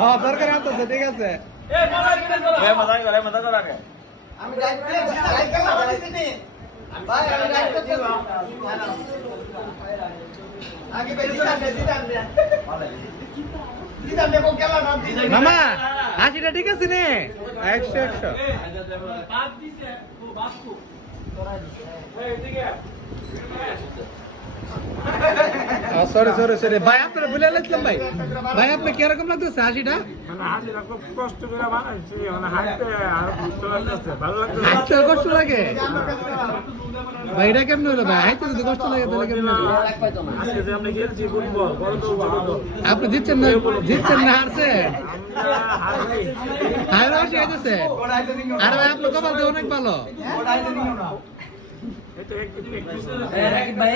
হ্যাঁ তরকারি আনতেছে ঠিক আছে মামা হাসিটা ঠিক আছে নে 100 সরি সরি সরি ভাই আপনারা ভুলে গেছিলাম ভাই ভাই আপনি কিরকম লাগতেছে হাসিটা হাসিটা খুব কষ্ট করে বানাইছি হাঁটতে আর কষ্ট লাগতেছে ভালো লাগতেছে হাঁটতে কষ্ট লাগে ভাই এটা কেমন হলো ভাই হাঁটতে যদি কষ্ট লাগে তাহলে কেমন হলো আজকে যে আমরা খেলছি ফুটবল বড় তো আপনি দিচ্ছেন না হারছে হারে হাসি হইতেছে আরে ভাই আপনার কপাল তো অনেক ভালো এটা একটু রাকিব ভাই